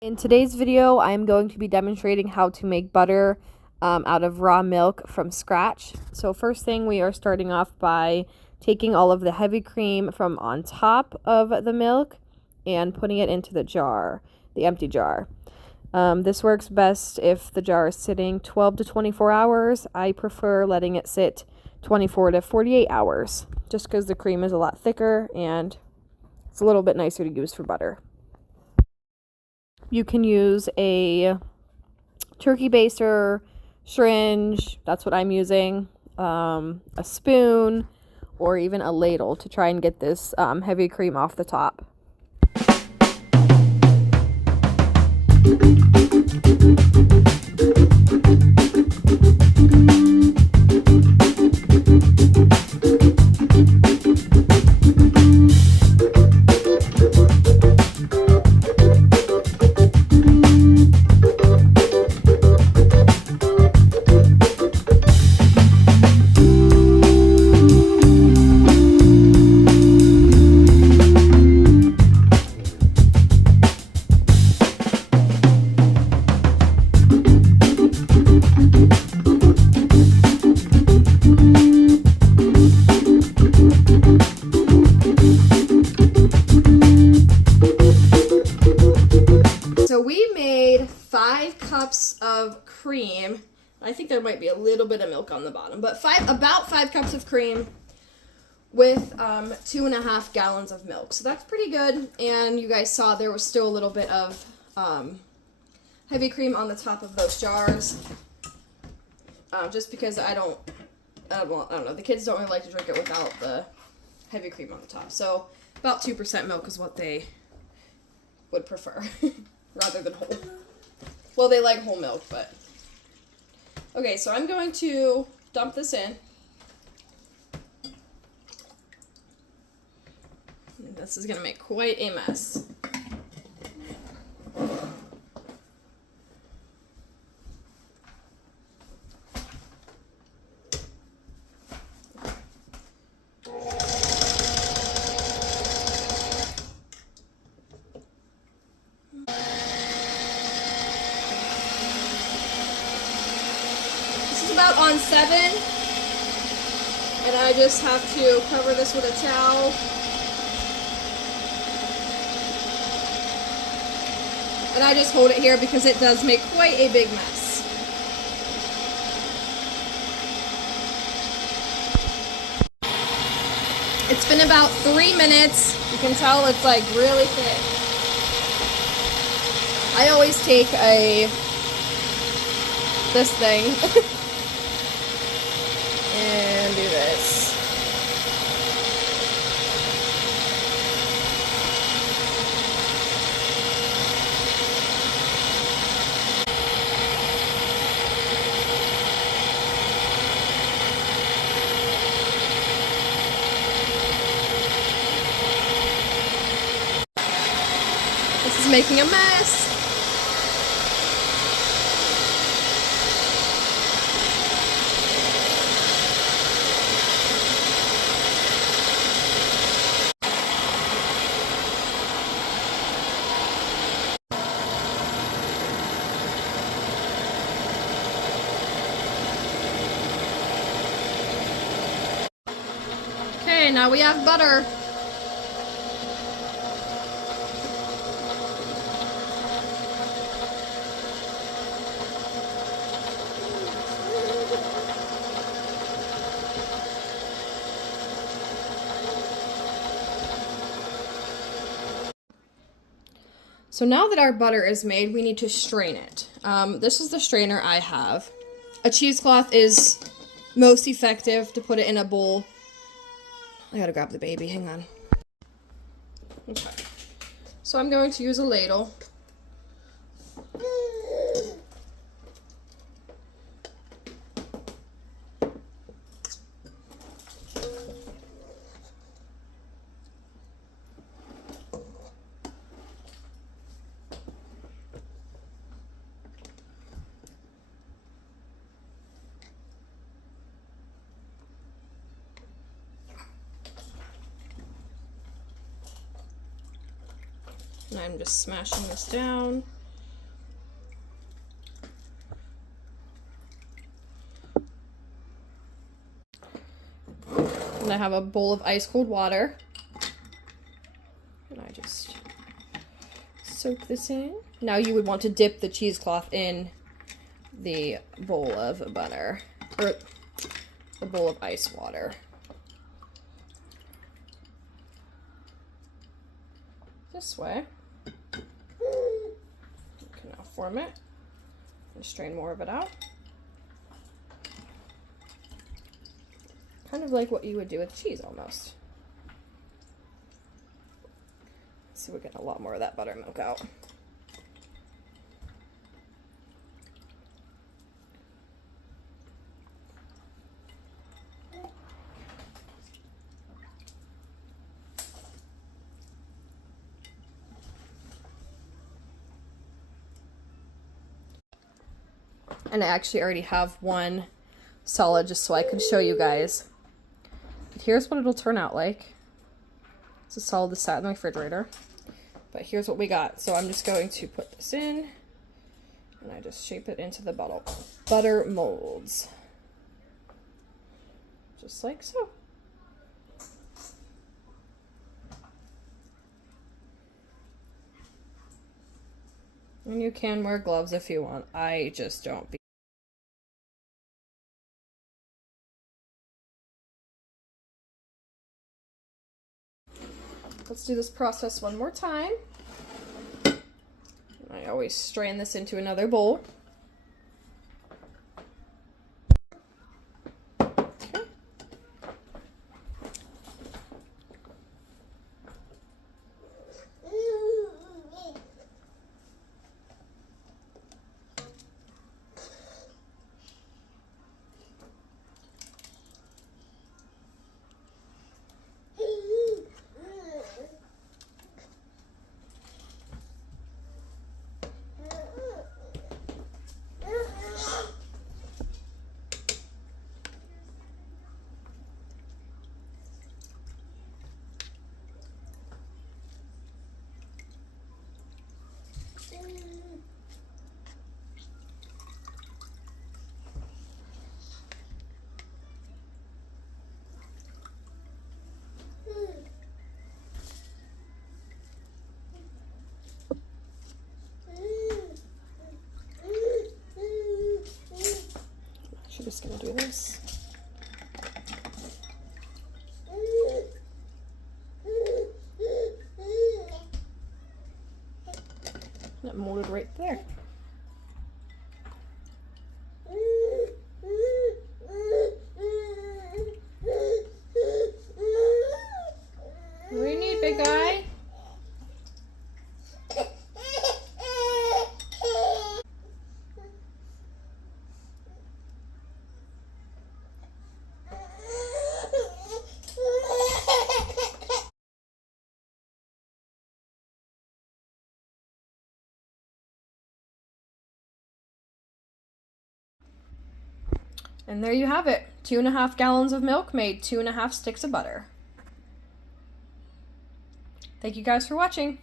In today's video, I am going to be demonstrating how to make butter out of raw milk from scratch. So first thing, we are starting off by taking all of the heavy cream from on top of the milk and putting it into the jar, the empty jar. This works best if the jar is sitting 12 to 24 hours. I prefer letting it sit 24 to 48 hours just because the cream is a lot thicker and it's a little bit nicer to use for butter. You can use a turkey baster, syringe, that's what I'm using, a spoon, or even a ladle to try and get this heavy cream off the top. So we made 5 cups of cream. I think there might be a little bit of milk on the bottom, but about 5 cups of cream with 2.5 gallons of milk. So that's pretty good. And you guys saw there was still a little bit of heavy cream on the top of those jars. Just because I don't know, the kids don't really like to drink it without the heavy cream on the top. So about 2% milk is what they would prefer. Rather than whole. Well, they like whole milk, but... Okay, so I'm going to dump this in. This is going to make quite a mess. About on 7, and I just have to cover this with a towel. And I just hold it here because it does make quite a big mess. It's been about 3 minutes. You can tell it's like really thick. I always take this thing and do this. This is making a mess. Okay, now we have butter. So now that our butter is made, we need to strain it. This is the strainer I have. A cheesecloth is most effective to put it in a bowl. I gotta grab the baby, hang on. Okay. So I'm going to use a ladle. And I'm just smashing this down. And I have a bowl of ice cold water. And I just soak this in. Now you would want to dip the cheesecloth in the bowl of butter, or the bowl of ice water. This way. You can now form it and strain more of it out. Kind of like what you would do with cheese almost. So we're getting a lot more of that buttermilk out. And I actually already have one solid just so I could show you guys. But here's what it'll turn out like. It's a solid that sat in the refrigerator. But here's what we got. So I'm just going to put this in and I just shape it into the butter molds. Just like so. And you can wear gloves if you want. I just don't. Let's do this process one more time. I always strain this into another bowl. Okay. Just gonna do this. That molded right there. What do you need, big guy? And there you have it. 2.5 gallons of milk made 2.5 sticks of butter. Thank you guys for watching.